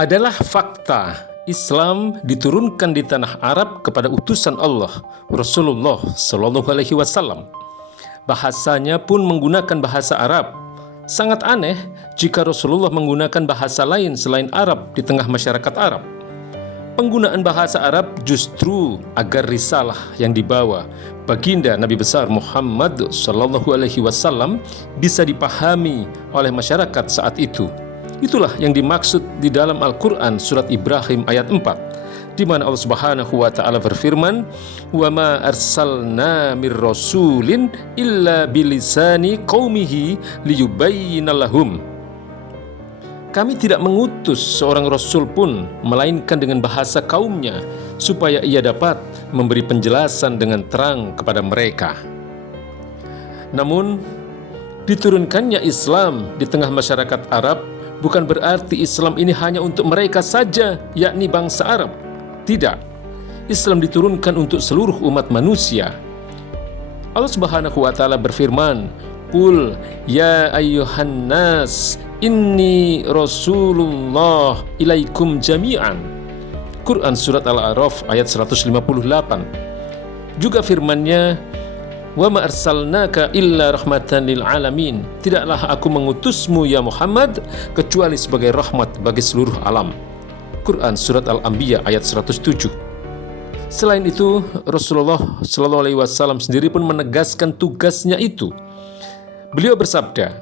Adalah fakta Islam diturunkan di tanah Arab kepada utusan Allah, Rasulullah Shallallahu Alaihi Wasallam. Bahasanya pun menggunakan bahasa Arab. Sangat aneh jika Rasulullah menggunakan bahasa lain selain Arab di tengah masyarakat Arab. Penggunaan bahasa Arab justru agar risalah yang dibawa baginda Nabi besar Muhammad Shallallahu Alaihi Wasallam bisa dipahami oleh masyarakat saat itu. Itulah yang dimaksud di dalam Al-Quran surat Ibrahim ayat 4, di mana Allah Subhanahu wa Ta'ala berfirman, "Wa ma arsalna mir rasulin illa bilisani qaumihi liyubayyina lahum." Kami tidak mengutus seorang rasul pun melainkan dengan bahasa kaumnya supaya ia dapat memberi penjelasan dengan terang kepada mereka. Namun, diturunkannya Islam di tengah masyarakat Arab bukan berarti Islam ini hanya untuk mereka saja, yakni bangsa Arab. Tidak. Islam diturunkan untuk seluruh umat manusia. Allah Subhanahu wa Ta'ala berfirman, "Qul ya ayyuhan nas, inni rasulullah ilaikum jami'an." Quran surat Al-A'raf ayat 158. Juga firman-Nya, "Wa ma arsalnaka illa rahmatan lil alamin." Tidaklah aku mengutusmu ya Muhammad kecuali sebagai rahmat bagi seluruh alam. Quran surat Al-Anbiya ayat 107. Selain itu, Rasulullah Shallallahu Alaihi Wasallam sendiri pun menegaskan tugasnya itu. Beliau bersabda,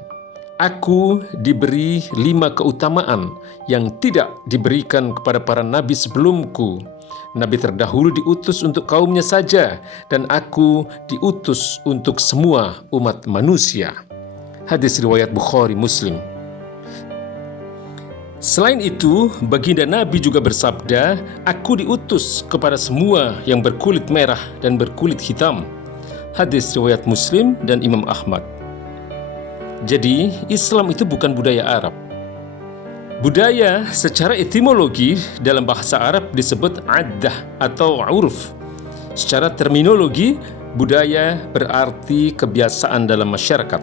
"Aku diberi 5 keutamaan yang tidak diberikan kepada para nabi sebelumku. Nabi terdahulu diutus untuk kaumnya saja, dan aku diutus untuk semua umat manusia." Hadis riwayat Bukhari Muslim. Selain itu, baginda Nabi juga bersabda, "Aku diutus kepada semua yang berkulit merah dan berkulit hitam." Hadis riwayat Muslim dan Imam Ahmad. Jadi, Islam itu bukan budaya Arab. Budaya secara etimologi dalam bahasa Arab disebut addah atau urf. Secara terminologi, budaya berarti kebiasaan dalam masyarakat,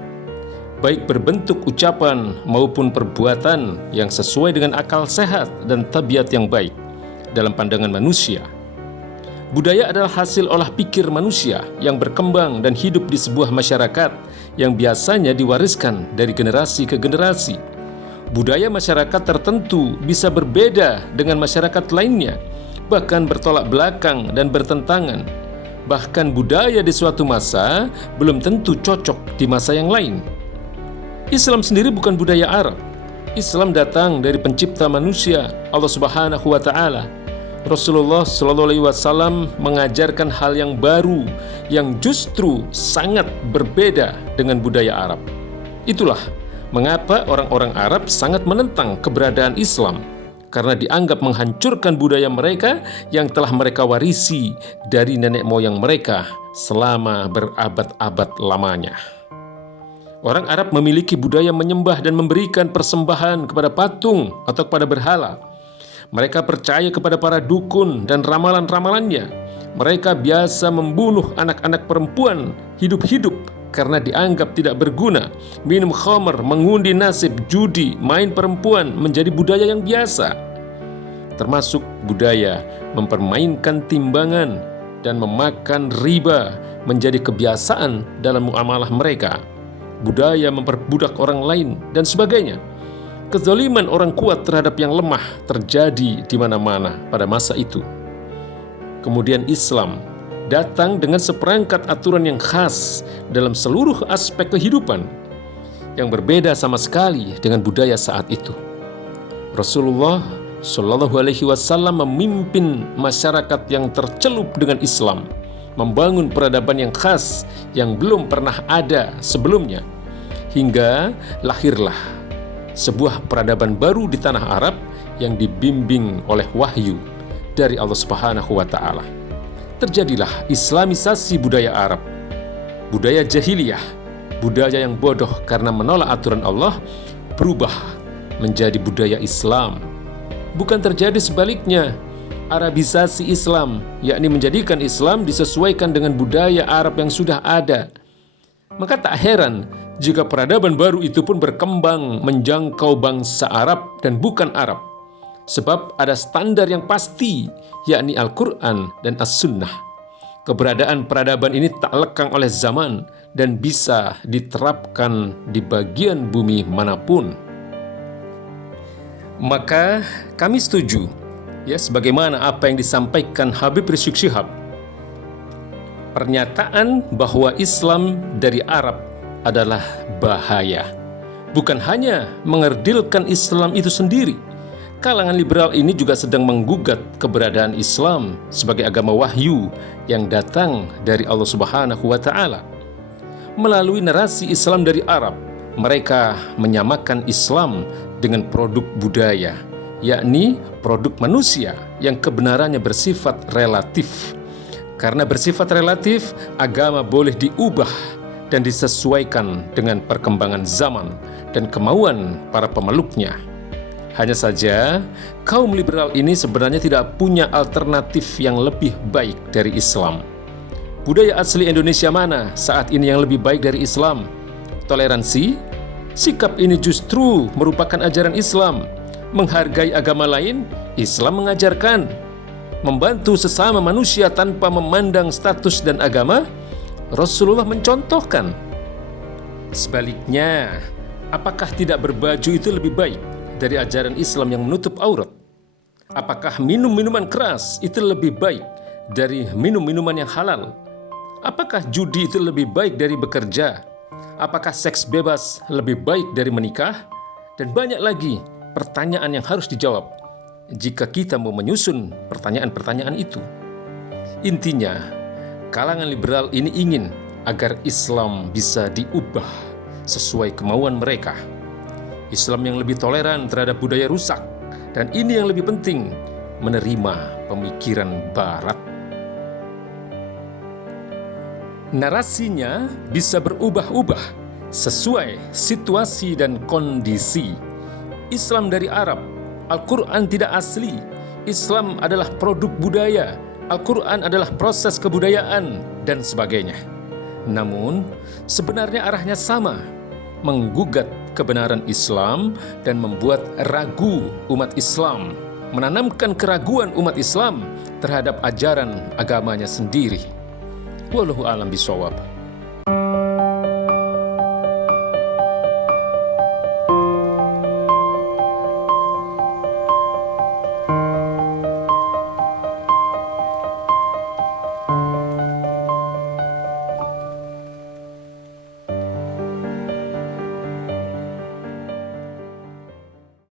baik berbentuk ucapan maupun perbuatan yang sesuai dengan akal sehat dan tabiat yang baik dalam pandangan manusia. Budaya adalah hasil olah pikir manusia yang berkembang dan hidup di sebuah masyarakat yang biasanya diwariskan dari generasi ke generasi. Budaya masyarakat tertentu bisa berbeda dengan masyarakat lainnya, bahkan bertolak belakang dan bertentangan. Bahkan budaya di suatu masa belum tentu cocok di masa yang lain. Islam sendiri bukan budaya Arab. Islam datang dari pencipta manusia, Allah Subhanahu wa Ta'ala. Rasulullah Shallallahu Alaihi Wasallam mengajarkan hal yang baru yang justru sangat berbeda dengan budaya Arab. Itulah mengapa orang-orang Arab sangat menentang keberadaan Islam, karena dianggap menghancurkan budaya mereka yang telah mereka warisi dari nenek moyang mereka selama berabad-abad lamanya. Orang Arab memiliki budaya menyembah dan memberikan persembahan kepada patung atau kepada berhala. Mereka percaya kepada para dukun dan ramalan-ramalannya. Mereka biasa membunuh anak-anak perempuan hidup-hidup karena dianggap tidak berguna. Minum khamr, mengundi nasib, judi, main perempuan menjadi budaya yang biasa. Termasuk budaya mempermainkan timbangan dan memakan riba menjadi kebiasaan dalam muamalah mereka. Budaya memperbudak orang lain dan sebagainya. Kezaliman orang kuat terhadap yang lemah terjadi di mana-mana pada masa itu. Kemudian Islam datang dengan seperangkat aturan yang khas dalam seluruh aspek kehidupan yang berbeda sama sekali dengan budaya saat itu. Rasulullah Shallallahu Alaihi Wasallam memimpin masyarakat yang tercelup dengan Islam, membangun peradaban yang khas yang belum pernah ada sebelumnya, hingga lahirlah sebuah peradaban baru di tanah Arab yang dibimbing oleh wahyu dari Allah Subhanahu wa Ta'ala. Terjadilah islamisasi budaya Arab, budaya jahiliyah, budaya yang bodoh karena menolak aturan Allah, berubah menjadi budaya Islam. Bukan terjadi sebaliknya, Arabisasi Islam, yakni menjadikan Islam disesuaikan dengan budaya Arab yang sudah ada. Maka tak heran jika peradaban baru itu pun berkembang menjangkau bangsa Arab dan bukan Arab. Sebab ada standar yang pasti, yakni Al-Quran dan As-Sunnah. Keberadaan peradaban ini tak lekang oleh zaman dan bisa diterapkan di bagian bumi manapun. Maka kami setuju, ya, sebagaimana apa yang disampaikan Habib Rizik Syihab. Pernyataan bahwa Islam dari Arab adalah bahaya. Bukan hanya mengerdilkan Islam itu sendiri, kalangan liberal ini juga sedang menggugat keberadaan Islam sebagai agama wahyu yang datang dari Allah Subhanahu wa Ta'ala. Melalui narasi Islam dari Arab, mereka menyamakan Islam dengan produk budaya, yakni produk manusia yang kebenarannya bersifat relatif. Karena bersifat relatif, agama boleh diubah dan disesuaikan dengan perkembangan zaman dan kemauan para pemeluknya. Hanya saja, kaum liberal ini sebenarnya tidak punya alternatif yang lebih baik dari Islam. Budaya asli Indonesia mana saat ini yang lebih baik dari Islam? Toleransi? Sikap ini justru merupakan ajaran Islam. Menghargai agama lain, Islam mengajarkan. Membantu sesama manusia tanpa memandang status dan agama, Rasulullah mencontohkan. Sebaliknya, apakah tidak berbaju itu lebih baik dari ajaran Islam yang menutup aurat? Apakah minum minuman keras itu lebih baik dari minum minuman yang halal? Apakah judi itu lebih baik dari bekerja? Apakah seks bebas lebih baik dari menikah? Dan banyak lagi pertanyaan yang harus dijawab jika kita mau menyusun pertanyaan-pertanyaan itu. Intinya, kalangan liberal ini ingin agar Islam bisa diubah sesuai kemauan mereka. Islam yang lebih toleran terhadap budaya rusak, dan ini yang lebih penting, menerima pemikiran Barat. Narasinya bisa berubah-ubah sesuai situasi dan kondisi. Islam dari Arab, Al-Quran tidak asli. Islam adalah produk budaya, Al-Quran adalah proses kebudayaan, dan sebagainya. Namun, sebenarnya arahnya sama, menggugat kebenaran Islam dan membuat ragu umat Islam, menanamkan keraguan umat Islam terhadap ajaran agamanya sendiri. Wallahu a'lam bishawab.